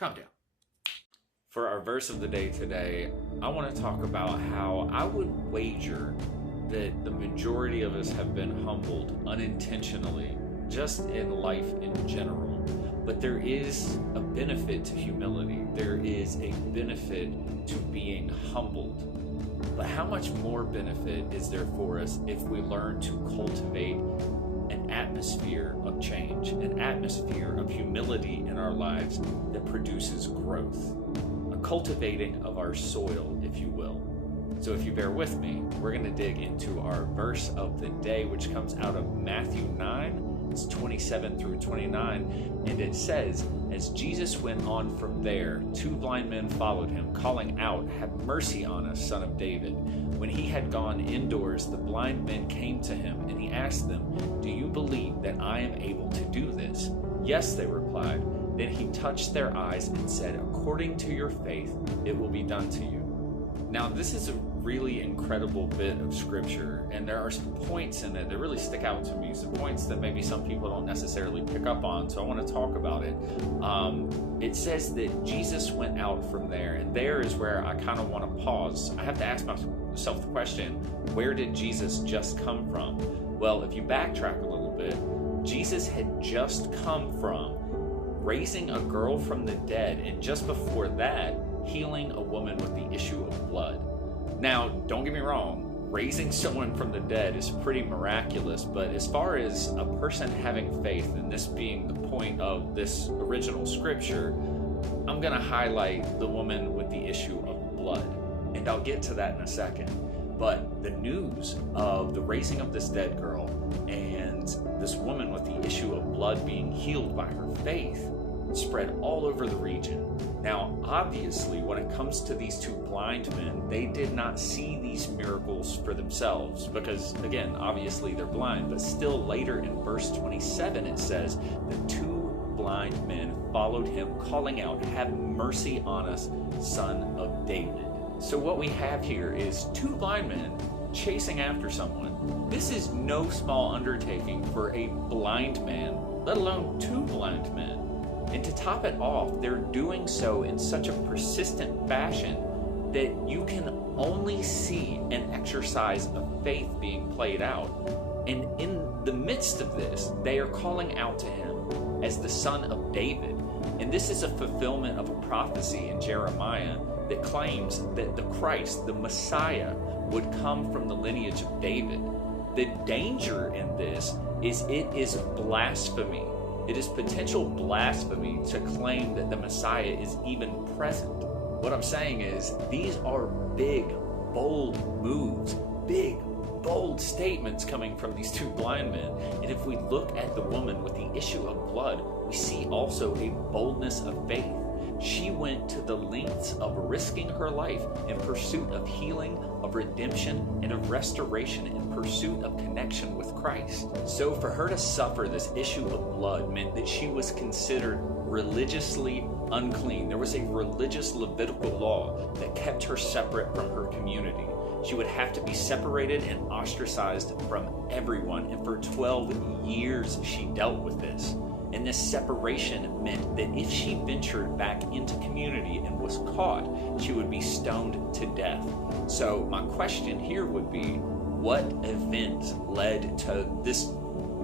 Calm down. For our verse of the day today, I want to talk about how I would wager that the majority of us have been humbled unintentionally, just in life in general. But there is a benefit to humility. There is a benefit to being humbled. But how much more benefit is there for us if we learn to cultivate an atmosphere of change, an atmosphere of humility in our lives that produces growth, a cultivating of our soil, if you will. So if you bear with me, we're going to dig into our verse of the day, which comes out of Matthew 9. It's 27 through 29, and it says, "As Jesus went on from there, two blind men followed him, calling out, 'Have mercy on us, Son of David.' When he had gone indoors, the blind men came to him, and he asked them, 'Do you believe that I am able to do this?' 'Yes,' they replied. Then he touched their eyes and said, 'According to your faith, it will be done to you.'" Now, this is a really incredible bit of scripture, and there are some points in it that really stick out to me, some points that maybe some people don't necessarily pick up on, so I want to talk about it. It says that Jesus went out from there, and there is where I kind of want to pause. I have to ask myself the question, where did Jesus just come from? Well, if you backtrack a little bit, Jesus had just come from raising a girl from the dead, and just before that, healing a woman with the issue of blood. Now, don't get me wrong, raising someone from the dead is pretty miraculous, but as far as a person having faith, and this being the point of this original scripture, I'm going to highlight the woman with the issue of blood, and I'll get to that in a second. But the news of the raising of this dead girl and this woman with the issue of blood being healed by her faith spread all over the region. Now, obviously, when it comes to these two blind men, they did not see these miracles for themselves because, again, obviously they're blind, but still later in verse 27 it says, "The two blind men followed him, calling out, 'Have mercy on us, Son of David.'" So what we have here is two blind men chasing after someone. This is no small undertaking for a blind man, let alone two blind men. And to top it off, they're doing so in such a persistent fashion that you can only see an exercise of faith being played out. And in the midst of this, they are calling out to him as the Son of David. And this is a fulfillment of a prophecy in Jeremiah that claims that the Christ, the Messiah, would come from the lineage of David. The danger in this is it is blasphemy. It is potential blasphemy to claim that the Messiah is even present. What I'm saying is these are big, bold moves, big, bold statements coming from these two blind men. And if we look at the woman with the issue of blood, we see also a boldness of faith. She went to the lengths of risking her life in pursuit of healing, of redemption, and of restoration, in pursuit of connection with Christ. So for her to suffer this issue of blood meant that she was considered religiously unclean. There was a religious Levitical law that kept her separate from her community. She would have to be separated and ostracized from everyone, and for 12 years she dealt with this. And this separation meant that if she ventured back into community and was caught, she would be stoned to death. So my question here would be, what event led to this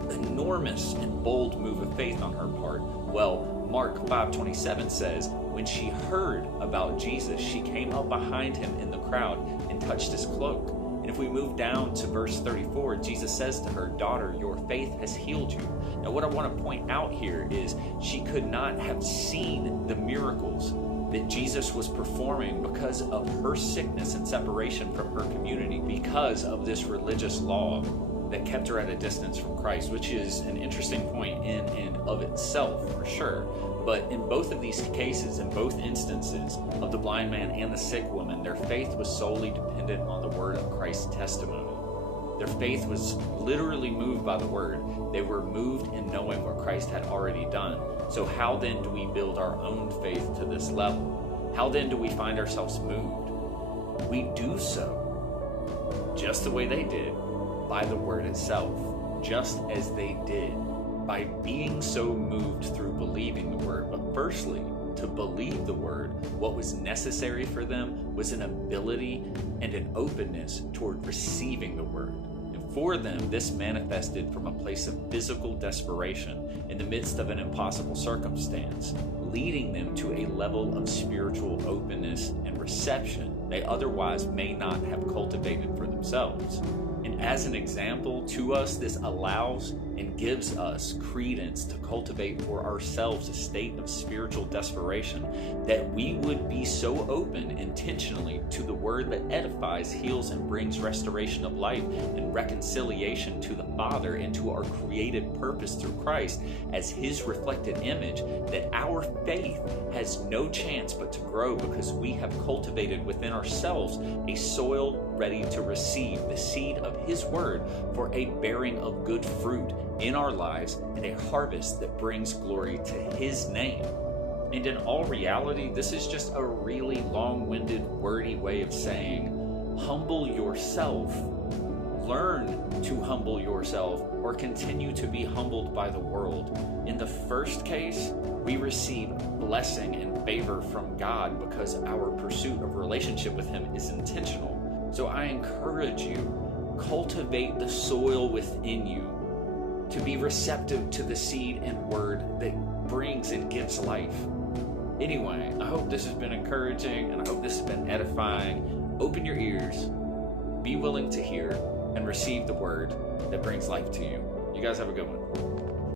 enormous and bold move of faith on her part? Well, Mark 5:27 says, "When she heard about Jesus, she came up behind him in the crowd and touched his cloak." And if we move down to verse 34, Jesus says to her, "Daughter, your faith has healed you." Now, what I want to point out here is she could not have seen the miracles that Jesus was performing because of her sickness and separation from her community, because of this religious law that kept her at a distance from Christ, which is an interesting point in and of itself, for sure. But in both of these cases, in both instances of the blind man and the sick woman, their faith was solely dependent on the word of Christ's testimony. Their faith was literally moved by the word. They were moved in knowing what Christ had already done. So how then do we build our own faith to this level? How then do we find ourselves moved? We do so just the way they did, by the word itself, just as they did, by being so moved through believing the word. But firstly, to believe the word, what was necessary for them was an ability and an openness toward receiving the word. And for them, this manifested from a place of physical desperation in the midst of an impossible circumstance, leading them to a level of spiritual openness and reception they otherwise may not have cultivated for themselves. And as an example to us, this allows and gives us credence to cultivate for ourselves a state of spiritual desperation, that we would be so open intentionally to the word that edifies, heals, and brings restoration of life and reconciliation to the Father and to our created purpose through Christ as His reflected image, that our faith has no chance but to grow because we have cultivated within ourselves a soil ready to receive the seed of His word for a bearing of good fruit in our lives and a harvest that brings glory to His name. And in all reality, this is just a really long-winded, wordy way of saying, humble yourself. Learn to humble yourself or continue to be humbled by the world. In the first case, we receive blessing and favor from God because our pursuit of relationship with Him is intentional. So I encourage you, cultivate the soil within you to be receptive to the seed and word that brings and gives life. Anyway, I hope this has been encouraging and I hope this has been edifying. Open your ears, be willing to hear, and receive the word that brings life to you. You guys have a good one.